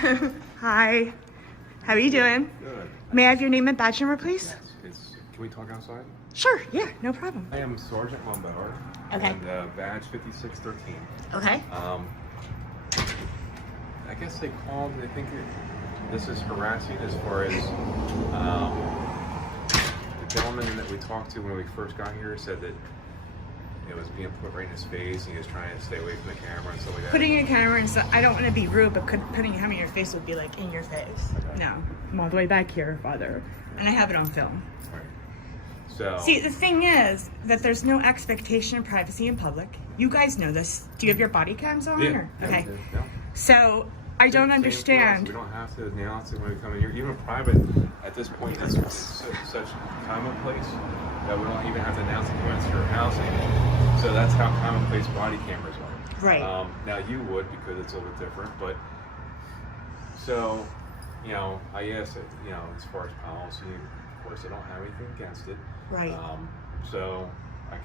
Hi. How are you doing? Good. May I have your name and badge number, please? Yes. Can we talk outside? Sure. Yeah, no problem. I am Sergeant Mumbauer. Okay. And badge 5613. Okay. I guess they called. I think this is harassing as far as the gentleman that we talked to when we first got here said that it was being put right in his face, and he was trying to stay away from the camera and stuff like that. Putting a camera in, I don't want to be rude, but putting a camera in your face would be like in your face. Okay. No, I'm all the way back here, Father, and I have it on film. Right. So. See, the thing is that there's no expectation of privacy in public. You guys know this. Do you have your body cams on? Yeah. Or? Okay. Yeah. So I don't understand. We don't have to announce it when we come in here. Even private, at this point, it's such commonplace that we don't even have to announce it when it's your house anymore. So that's how commonplace body cameras are. Right. Now you would, because it's a little bit different, but so, I asked it, as far as policy, of course, I don't have anything against it. Right. So I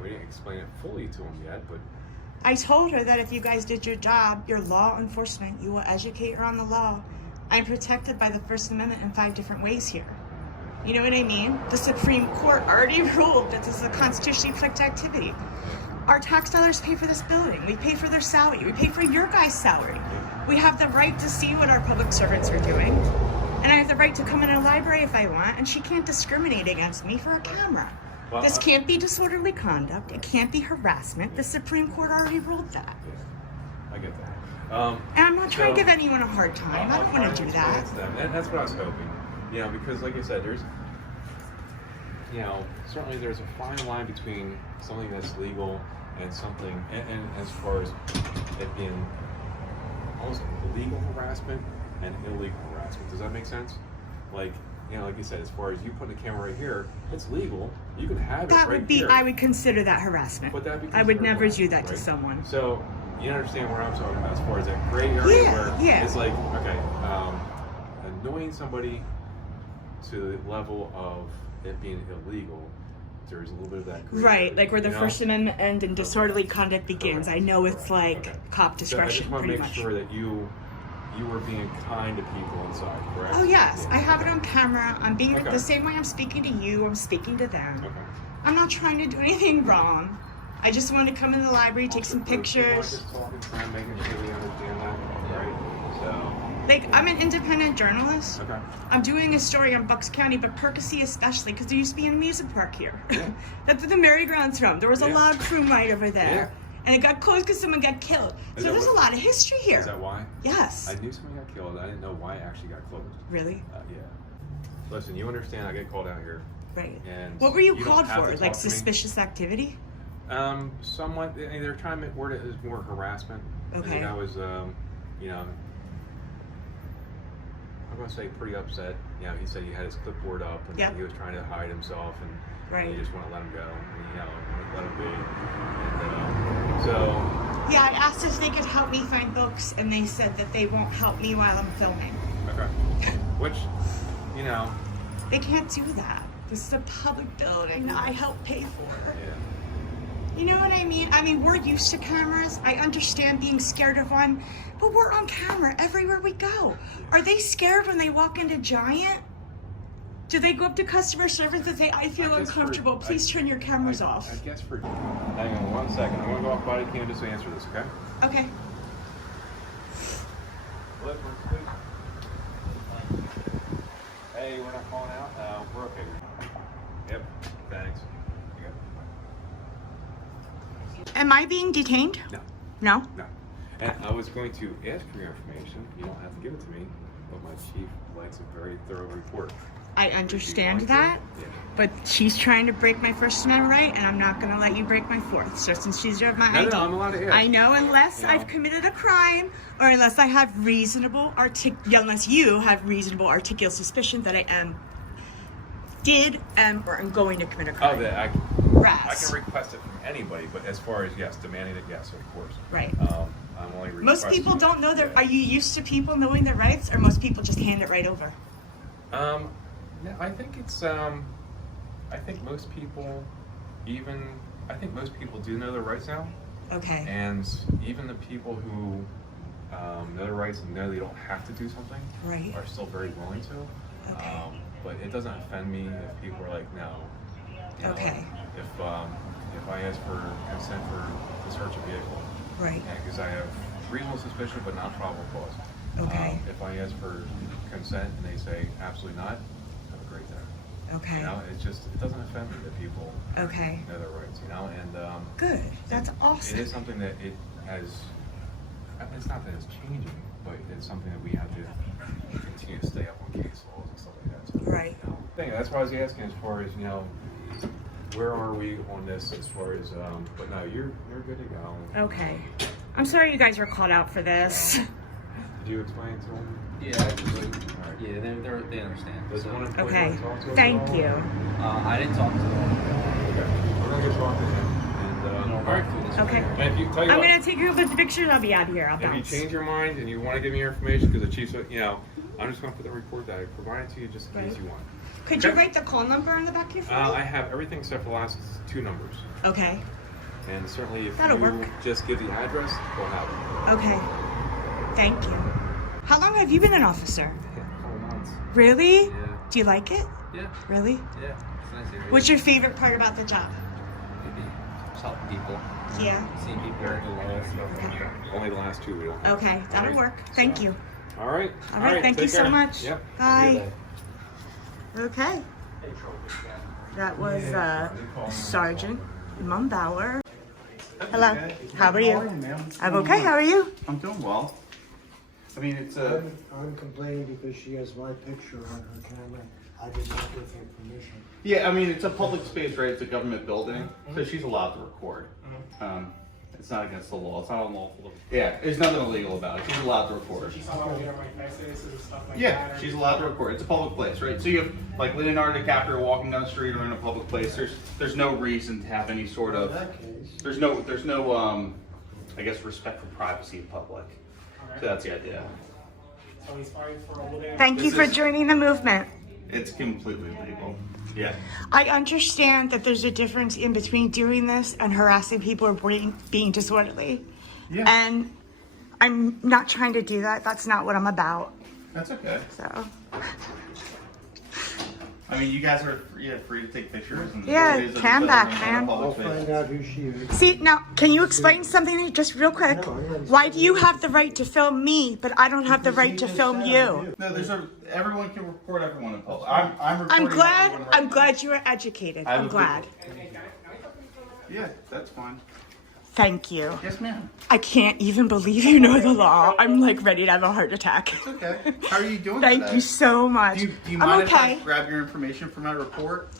we didn't explain it fully to him yet, but I told her that if you guys did your job, your law enforcement, you will educate her on the law. I'm protected by the First Amendment in 5 different ways here. You know what I mean? The Supreme Court already ruled that this is a constitutionally protected activity. Our tax dollars pay for this building. We pay for their salary. We pay for your guys' salary. We have the right to see what our public servants are doing. And I have the right to come in a library if I want, and she can't discriminate against me for a camera. Well, this can't be disorderly conduct. It can't be harassment. The Supreme Court already ruled that. I get that. And I'm not trying to give anyone a hard time. I don't want to do that. That's what I was hoping. Because like I said, there's, certainly there's a fine line between something that's legal and something, and as far as it being almost legal harassment and illegal harassment. Does that make sense? Like you said, as far as you put the camera right here, it's legal. You can have it right here. I would consider that harassment. Would that be I would never do that right? to someone. So, you understand where I'm talking about as far as that gray area where it's like, okay, annoying somebody to the level of it being illegal, there's a little bit of that gray right, area, like where the First Amendment ends and disorderly conduct begins. I know it's like cop discretion, so I just want to pretty make much. sure that you were being kind to people inside, correct? Oh yes, I have it on camera. I'm being the same way I'm speaking to you, I'm speaking to them. Okay. I'm not trying to do anything wrong. I just want to come in the library, take some pictures. Just talking, trying to make sure we understand that, right? So. Like, I'm an independent journalist. Okay. I'm doing a story on Bucks County, but Percy especially, because there used to be an amusement park here. Yeah. That's where the merry-go-round's from. There was a log flume right over there. Yeah. And it got closed because someone got killed. So there's a lot of history here. Is that why? Yes. I knew someone got killed. I didn't know why it actually got closed. Really? Yeah. Listen, you understand I get called out here. Right. And what were you don't called have for? to Like talk to me. suspicious activity? Somewhat. They're trying to word it as more harassment. Okay. I think I was, I'm going to say pretty upset. He said he had his clipboard up and he was trying to hide himself and you just want to let him go. And, let him be. And, Yeah, I asked if they could help me find books, and they said that they won't help me while I'm filming. Okay. Which, They can't do that. This is a public building that I help pay for. Yeah. You know what I mean? I mean, we're used to cameras. I understand being scared of one, but we're on camera everywhere we go. Are they scared when they walk into Giant? Do they go up to customer service and say, I feel uncomfortable, please turn your cameras off? I guess hang on 1 second. I'm going to go off body cam just to answer this, okay? Okay. Hey, we're not calling out? No, we're okay. Yep, thanks. Am I being detained? No. No? No. And I was going to ask for your information. You don't have to give it to me, but my chief likes a very thorough report. I understand that, Yeah. but she's trying to break my First Amendment right, and I'm not going to let you break my Fourth. So since she's my ID, No, I'm allowed to ask. I know unless I've committed a crime, or unless I have unless you have reasonable articulable suspicion that I am or am going to commit a crime. Oh, I can request it from anybody, but as far as demanding it, yes, of course. Right. I'm only requesting. Most people don't know their. Are you used to people knowing their rights, or most people just hand it right over? No, I think it's. I think most people, most people do know their rights now. Okay. And even the people who know their rights and know they don't have to do something, Right. are still very willing to. Okay. But it doesn't offend me if people are like, no. You know, Okay. If I ask for consent for the search of vehicle, Right. because I have reasonable suspicion but not probable cause. Okay. If I ask for consent and they say absolutely not, have a great day. Okay. You know, it doesn't offend me that people Okay. know their rights. You know, and Good. That's awesome. it is something that it has. It's not that it's changing, but it's something that we have to continue to stay up on case laws and stuff like that. So, Right. you know, that's why I was asking as far as, you know, where are we on this as far as, but no, you're good to go. Okay. I'm sorry you guys were called out for this. Did you explain to them? Yeah, actually. Right. Yeah, they understand. Does one employee Okay. want to talk to us Thank at all? you. I didn't talk to them. Okay. We're going to go talk to him. And, all right. Okay. And if you, tell you I'm what, gonna take you with the pictures. I'll be out of here. I'll if you bounce. change your mind and you want to give me your information, because the chief's, you know, I'm just going to put the report that I provided to you just in case Right. you want. Could you Okay. write the call number on the back here for me? I have everything except for the last two numbers. Okay. And certainly if That'll you work. just give the address, we'll have it. Okay. Thank you. How long have you been an officer? A couple months. Really? Yeah. Do you like it? Yeah. Really? Yeah. It's nice area. What's your favorite part about the job? Maybe just helping people, Yeah. seeing people in the law and stuff like that. Only the last two we don't have. Okay, that'll All right. work. Thank you. All right. All right, thank you take so care. much. Yep. Bye. Okay. That was Sergeant Mumbauer. Hello. How are you? I'm okay. How are you? I'm doing well. I mean, it's I'm complaining because she has my picture on her camera. I did not give her permission. yeah. I mean, it's a public space, right? It's a government building, so she's allowed to record. It's not against the law. It's not unlawful. Yeah, there's nothing illegal about it. She's allowed to record. She's allowed to get on my faces and stuff like that. Yeah, or- she's allowed to record. It's a public place, right? So you have like Leonardo DiCaprio walking down the street or in a public place. There's no reason to have any sort In of that case, there's no I guess respect for privacy in public. So that's the idea. So he's fine for a little. Thank you This for is- joining the movement. It's completely legal. Yeah. I understand that there's a difference in between doing this and harassing people or being disorderly. Yeah. And I'm not trying to do that. That's not what I'm about. That's okay. So, I mean, you guys are free to take pictures. And Yeah, videos of each cam other back, in a man. public I'll space. find out who she is. see, now, can you explain something to me just real quick? No, I'm not Why do you have the right to film me, but I don't have the right to film you? No, everyone can report everyone in public. I'm recording I'm glad. everyone right I'm now. glad you were educated. I I'm would glad. Yeah, that's fine. Thank you. Yes, ma'am. I can't even believe you know the law. I'm like ready to have a heart attack. It's okay. How are you doing Thank today? you so much. Do you I'm mind okay. if I grab your information for my report?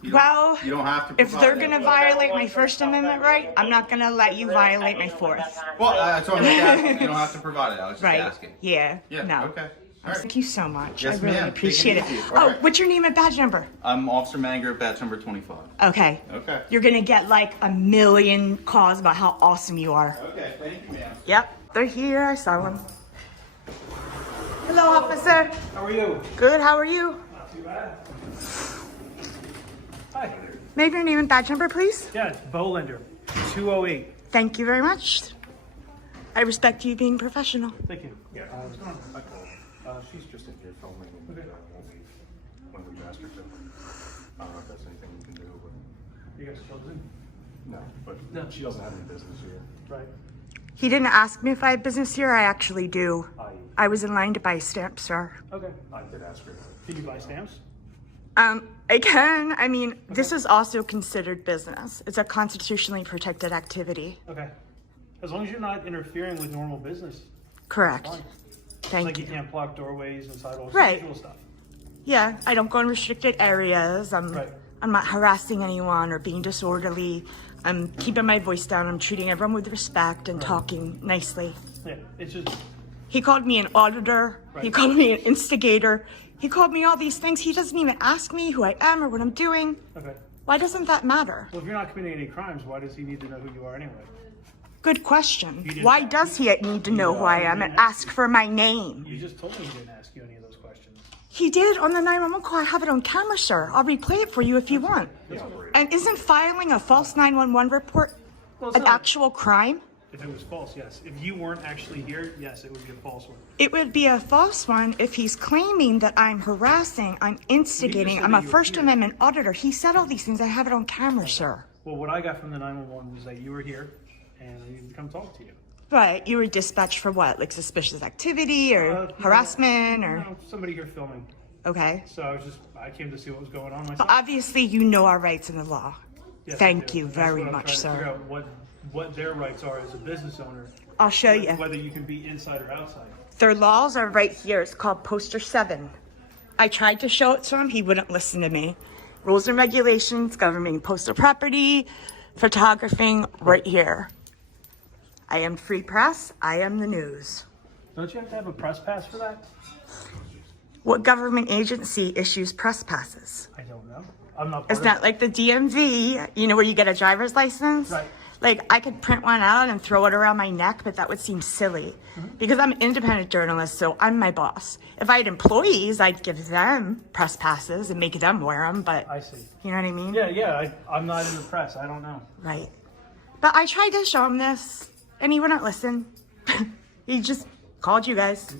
You don't- Well, you don't have to. If they're provide gonna it. violate my First Amendment right, I'm not gonna let you violate my Fourth. Well, that's what I'm asking. You don't have to provide it. I was just Right? asking. Yeah. Yeah. No. Okay. All right. Thank you so much. Yes, I really ma'am. appreciate it. Take it easy. Oh, All right. what's your name and badge number? I'm Officer Manger, batch number 25. Okay. Okay. You're gonna get like a million calls about how awesome you are. Okay. Thank you, ma'am. Yep. They're here. I saw them. Hello, officer. How are you? Good. How are you? Not too bad. Hi. May I have your name and badge number, please? Yeah, it's Bolander, 208. Thank you very much. I respect you being professional. Thank you. Yeah. What's going on? She's just in here filming and won't leave when we've asked her to. I don't know if that's anything you can do, but You guys still Zoom? no. But No. she doesn't have any business here. Right. He didn't ask me if I had business here. I actually do. I was in line to buy a stamp, sir. Okay. I did ask her. Can you buy stamps? I can. I mean, this is also considered business. It's a constitutionally protected activity. Okay. As long as you're not interfering with normal business. Correct. Fine. Thank Like you. you can't block doorways and sidewalks. Right. Usual stuff. Yeah, I don't go in restricted areas. Right. I'm not harassing anyone or being disorderly. I'm keeping my voice down. I'm treating everyone with respect and talking nicely. Yeah. It's just, He called me an auditor. He Right. called me an instigator. He called me all these things. He doesn't even ask me who I am or what I'm doing. okay. Why doesn't that matter? Well, if you're not committing any crimes, why does he need to know who you are anyway? Good question. didn't- Why does he need to know who I am and ask for my name? You just told me he didn't ask you any of those questions. He did on the 911 call. I have it on camera, sir. I'll replay it for you if you want. And isn't filing a false 911 report Well, it's an not- actual crime? If it was false, yes. If you weren't actually here, yes, it would be a false one. It would be a false one if he's claiming that I'm harassing, I'm instigating, said I'm that a you were First here. Amendment auditor. He said all these things. I have it on camera, sir. Well, what I got from the 911 was that you were here and I needed to come talk to you. But you were dispatched for what? Like suspicious activity or harassment or? No, somebody here filming. Okay. So I came to see what was going on myself. But obviously you know our rights in the law. Yes, I Thank do. you And very that's what I'm much, trying to figure sir. out what their rights are as a business owner. I'll show you. Whether you can be inside or outside. Their laws are right here. It's called Poster 7. I tried to show it to him. He wouldn't listen to me. Rules and regulations governing postal property, photographing, right here. I am free press. I am the news. Don't you have to have a press pass for that? What government agency issues press passes? I don't know. I'm not part It's of not it. like the DMV, you know, where you get a driver's license. Right. Like, I could print one out and throw it around my neck, but that would seem silly. Because I'm an independent journalist, so I'm my boss. If I had employees, I'd give them press passes and make them wear them, but I see. you know what I mean? Yeah, I'm not in the press. I don't know. Right. But I tried to show him this, and he wouldn't listen. He just called you guys.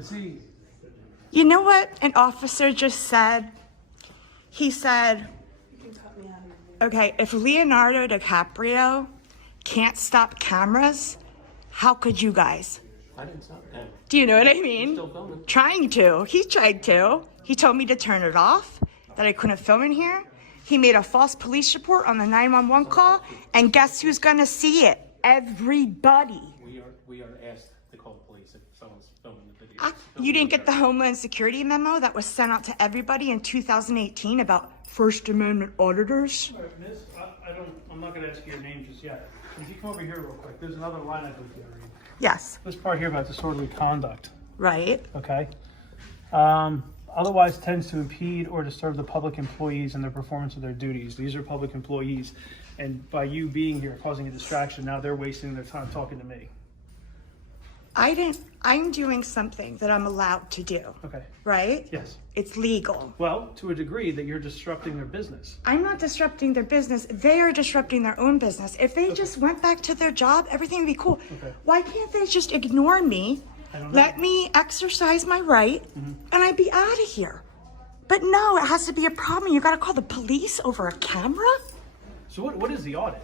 See, You know what an officer just said? He said, okay, if Leonardo DiCaprio can't stop cameras, how could you guys? I didn't stop that. Do you know what I mean? Still filming. Trying to. He tried to. He told me to turn it off, that I couldn't film in here. He made a false police report on the 911 call, and guess who's gonna see it? Everybody. We are asked to call the police if someone's filming the video. You didn't get the Homeland Security memo that was sent out to everybody in 2018 about First Amendment auditors? all right, Miss, I'm not going to ask you your name just yet. If you come over here real quick, there's another line I'd like you to read. Yes, This part here about disorderly conduct, right. okay? Otherwise tends to impede or disturb the public employees in their performance of their duties. These are public employees, and by you being here causing a distraction, now they're wasting their time talking to me. I'm doing something that I'm allowed to do, Okay, right? yes. It's legal. Well, to a degree that you're disrupting their business. I'm not disrupting their business. They are disrupting their own business. If they just went back to their job, everything would be cool. Okay. Why can't they just ignore me, I don't know. let me exercise my right, and I'd be out of here? But no, it has to be a problem. You got to call the police over a camera? So what is the audit?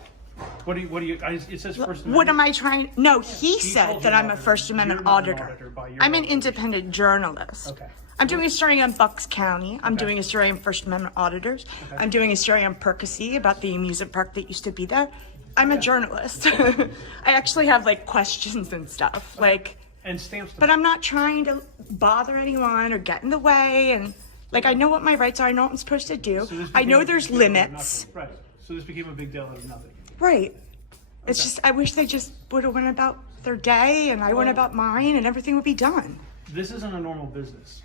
What do you, it says First Amendment. What am I trying? No, he told said you that I'm a auditor. First Amendment You're not an auditor. auditor by your I'm an own independent journalist. Okay. I'm doing a story on Bucks County. I'm Okay. doing a story on First Amendment auditors. I'm doing a story on Percy about the amusement park that used to be there. I'm a journalist. I actually have like questions and stuff. Like, And stamps. but I'm not trying to bother anyone or get in the way. And like, I know what my rights are. I know what I'm supposed to do. So this I became know a there's big deal out of limits. nothing. Right. So this became a big deal out of nothing. Right. It's just, I wish they just would have went about their day and I went about mine and everything would be done. This isn't a normal business.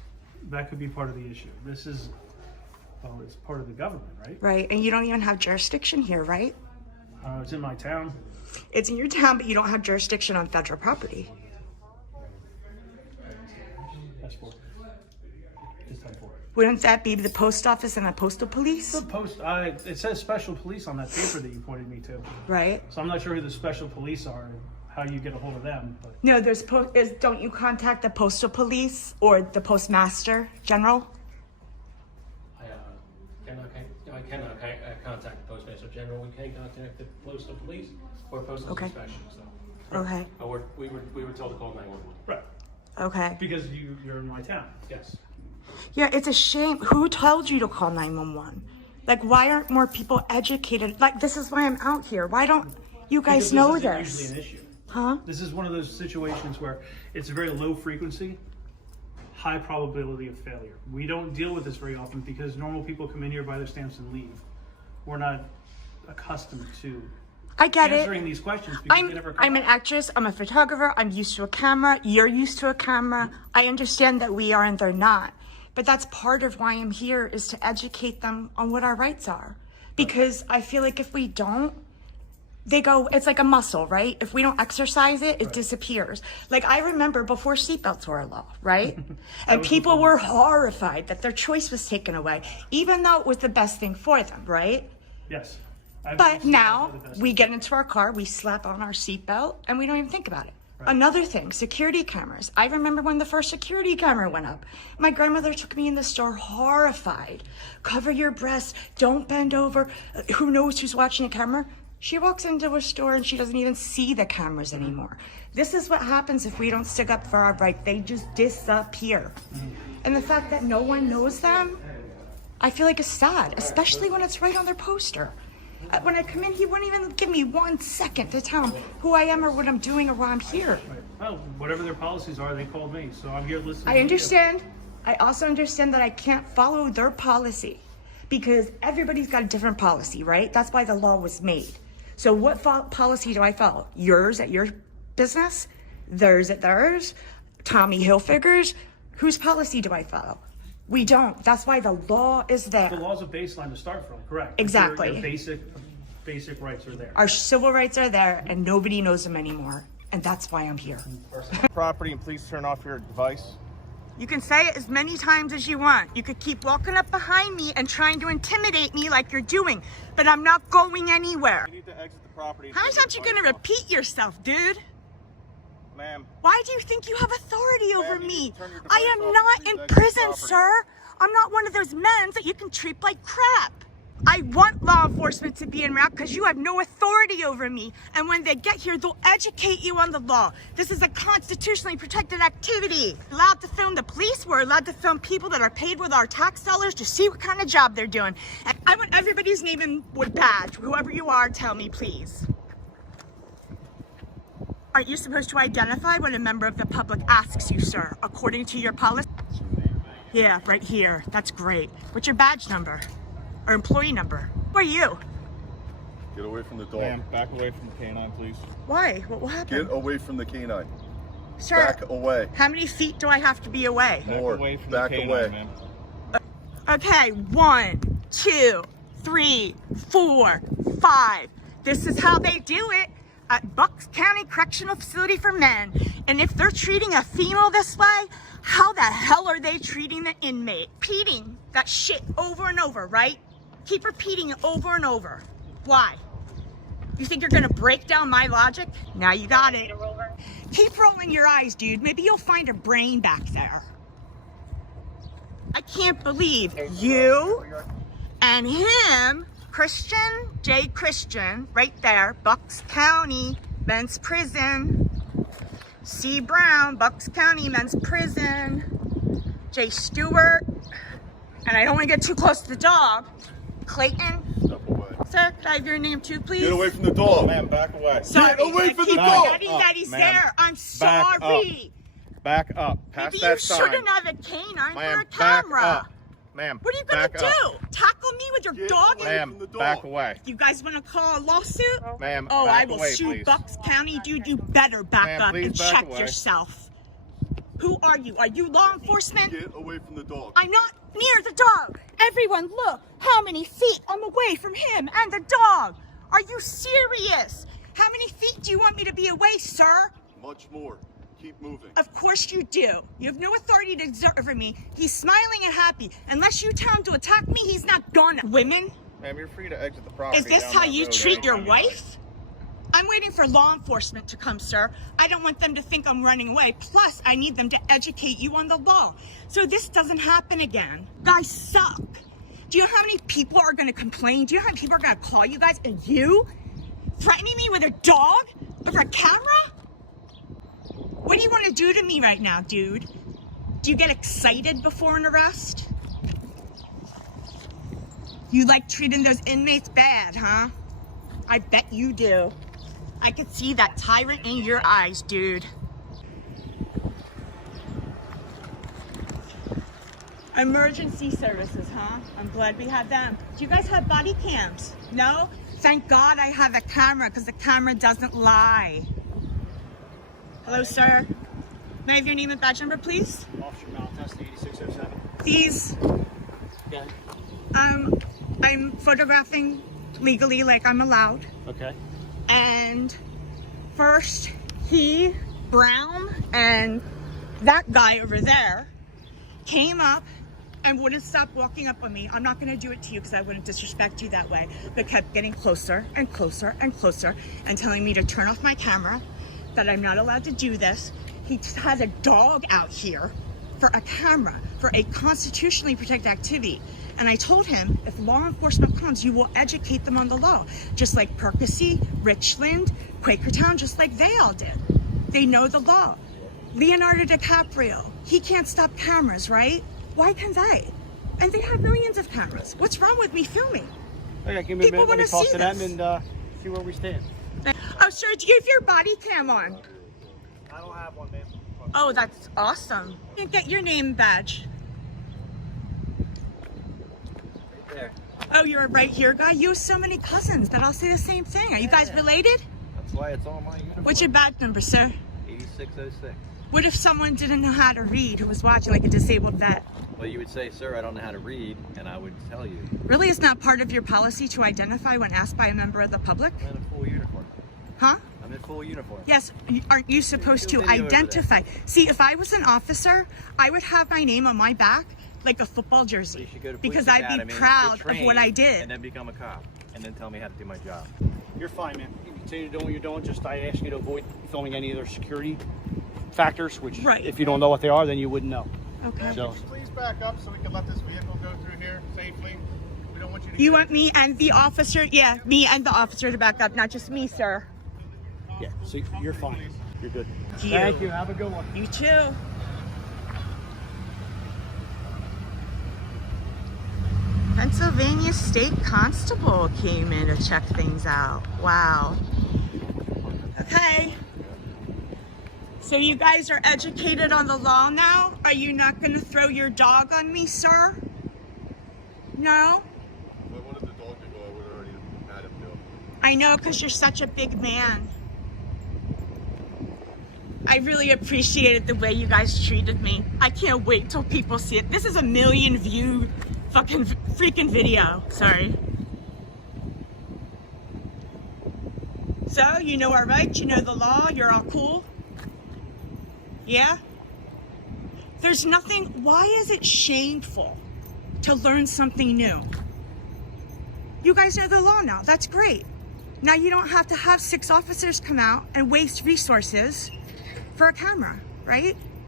That could be part of the issue. This is, well, it's part of the government, right? Right. And you don't even have jurisdiction here, right? It's in my town. It's in your town, but you don't have jurisdiction on federal property. That's for. It's time for it. Wouldn't that be the post office and the postal police? The post. It says special police on that paper that you pointed me to. Right. So I'm not sure who the special police are and how you get a hold of them. But No, don't you contact the postal police or the postmaster general? I cannot contact the Postmaster General. We can contact the postal police or postal Okay. inspection. So. Okay. We were told to call 911. right, Okay. because you're in my town. Yes. Yeah, it's a shame. Who told you to call 911? Like, why aren't more people educated? Like, this is why I'm out here. Why don't you guys Because know isn't this? Usually an issue. Huh? This is one of those situations where it's a very low frequency, high probability of failure. We don't deal with this very often because normal people come in here, buy their stamps, and leave. We're not accustomed to I get answering it. these questions because they never come I'm an up. actress. I'm a photographer. I'm used to a camera. You're used to a camera. I understand that we are and they're not. But that's part of why I'm here is to educate them on what our rights are. Because I feel like if we don't, they go, it's like a muscle, right? If we don't exercise it, it disappears. Like I remember before seatbelts were a law, right? And people were horrified that their choice was taken away, even though it was the best thing for them, right? Yes. But now we get into our car, we slap on our seatbelt, and we don't even think about it. Another thing, security cameras. I remember when the first security camera went up. My grandmother took me in the store horrified. Cover your breasts, don't bend over. Who knows who's watching a camera? She walks into a store and she doesn't even see the cameras anymore. This is what happens if we don't stick up for our rights. They just disappear. And the fact that no one knows them, I feel like it's sad, especially when it's right on their poster. When I come in, he wouldn't even give me 1 second to tell him who I am or what I'm doing or why I'm here. Right. Well, whatever their policies are, they called me, so I'm here listening. I understand. I also understand that I can't follow their policy because everybody's got a different policy, right? That's why the law was made. So what policy do I follow? Yours at your business? Theirs at theirs? Tommy Hilfiger's? Whose policy do I follow? We don't. That's why the law is there. The law's a baseline to start from, correct? Exactly. Your basic rights are there. Our civil rights are there and nobody knows them anymore. And that's why I'm here. Property, and please turn off your device. You can say it as many times as you want. You could keep walking up behind me and trying to intimidate me like you're doing, but I'm not going anywhere. You need to exit the property. How many times are you gonna repeat yourself, dude? Ma'am. Why do you think you have authority over you need me? to turn your I device am off not and please in exit the prison, property. sir. I'm not one of those men that you can treat like crap. I want law enforcement to be in route because you have no authority over me. And when they get here, they'll educate you on the law. This is a constitutionally protected activity. Allowed to film the police. We're allowed to film people that are paid with our tax dollars to see what kind of job they're doing. And I want everybody's name in with badge. Whoever you are, tell me, please. Aren't you supposed to identify when a member of the public asks you, sir, according to your policy? Yeah, right here. That's great. What's your badge number? Or employee number? Who are you? Get away from the dog. Ma'am, back away from the canine, please. Why? What will happen? Get away from the canine. Sir, Back away. how many feet do I have to be away? More. Back away from Back the canine, away. ma'am. Okay, 1, 2, 3, 4, 5. This is how they do it at Bucks County Correctional Facility for Men. And if they're treating a female this way, how the hell are they treating the inmate? Repeating that shit over and over, right? Keep repeating it over and over. Why? You think you're gonna break down my logic? Now you got it. Keep rolling your eyes, dude. Maybe you'll find a brain back there. I can't believe you and him, Christian, J. Christian, right there, Bucks County Men's Prison. C. Brown, Bucks County Men's Prison. J. Stewart, and I don't want to get too close to the dog. Clayton. Step away. Sir, could I have your name too, please? Get away from the dog. Ma'am, back away. Sorry, Get away I from keep the dog. forgetting that he's Ma'am. there. I'm Back sorry. Back up. Past Maybe you that sign. shouldn't have a canine for Ma'am, a camera. back up. Ma'am, What are you gonna back up. do? Tackle me with your Get dog? away. Ma'am, from the dog. back away. You guys want to call a lawsuit? Ma'am, Oh, I back will away, sue please. Bucks County, dude. You better back Ma'am, up please and back check away. yourself. Who are you? Are you law enforcement? Get away from the dog. I'm not near the dog. Everyone, look how many feet I'm away from him and the dog. Are you serious? How many feet do you want me to be away, sir? Much more. Keep moving. Of course you do. You have no authority to exert over me. He's smiling and happy. Unless you tell him to attack me, he's not gonna. Women, Ma'am, you're free to exit the property. is this down how that you road treat your anytime you like. wife? I'm waiting for law enforcement to come, sir. I don't want them to think I'm running away. Plus, I need them to educate you on the law. So this doesn't happen again. Guys suck. Do you know how many people are gonna complain? Do you know how many people are gonna call you guys? And you? Threatening me with a dog? Over a camera? What do you want to do to me right now, dude? Do you get excited before an arrest? You like treating those inmates bad, huh? I bet you do. I could see that tyrant in your eyes, dude. Emergency services, huh? I'm glad we have them. Do you guys have body cams? No? Thank God I have a camera, because the camera doesn't lie. Hello, sir. May I have your name and badge number, please? Officer Malatesta, 8607. Please. Yeah. I'm photographing legally like I'm allowed. Okay. And And first, he, Brown, and that guy over there came up and wouldn't stop walking up on me. I'm not gonna do it to you because I wouldn't disrespect you that way, but kept getting closer and closer and closer and telling me to turn off my camera, that I'm not allowed to do this. He has a dog out here for a camera, for a constitutionally protected activity. And I told him, if law enforcement comes, you will educate them on the law. Just like Percy, Richland, Quakertown, just like they all did. They know the law. Leonardo DiCaprio, he can't stop cameras, right? Why can they? And they have millions of cameras. What's wrong with me filming? Okay, give me a People minute. Let me wanna talk see to them this. and see where we stand. Oh, sir, do you have your body cam on? I don't have one, man. Oh, that's awesome. You can get your name badge. Right there. Oh, you're a right here guy? You have so many cousins that all say the same thing. Are you guys related? That's why it's on my uniform. What's your badge number, sir? 8606. What if someone didn't know how to read who was watching, like a disabled vet? Well, you would say, sir, I don't know how to read, and I would tell you. Really, it's not part of your policy to identify when asked by a member of the public? I'm in a full uniform. Huh? I'm in full uniform. Yes, aren't you supposed to Video over identify? See, if I was an officer, I would have my name on my back like a football So jersey you should go to police because I'd be academy, proud get of what I trained, did. and then become a cop, and then tell me how to do my job. You're fine, man. You continue doing what you're doing. Just I ask you to avoid filming any other security factors, which Right. if you don't know what they are, then you wouldn't know. Okay. So Please back up so we can let this vehicle go through here safely. We don't want you to. You want me and the officer? Yeah, me and the officer to back up, not just me, sir. yeah, so you're fine. You're good. Thank you. Have a good one. You too. Pennsylvania State Constable came in to check things out. Wow. Okay. So you guys are educated on the law now? Are you not going to throw your dog on me, sir? No? If I wanted the dog to go, I would have already had him go. I know, because you're such a big man. I really appreciated the way you guys treated me. I can't wait till people see it. This is a 1 million view fucking freaking video. Sorry. So, you know our rights, you know the law, you're all cool? Yeah? There's nothing, why is it shameful to learn something new? You guys know the law now, that's great. Now you don't have to have 6 officers come out and waste resources for a camera, right?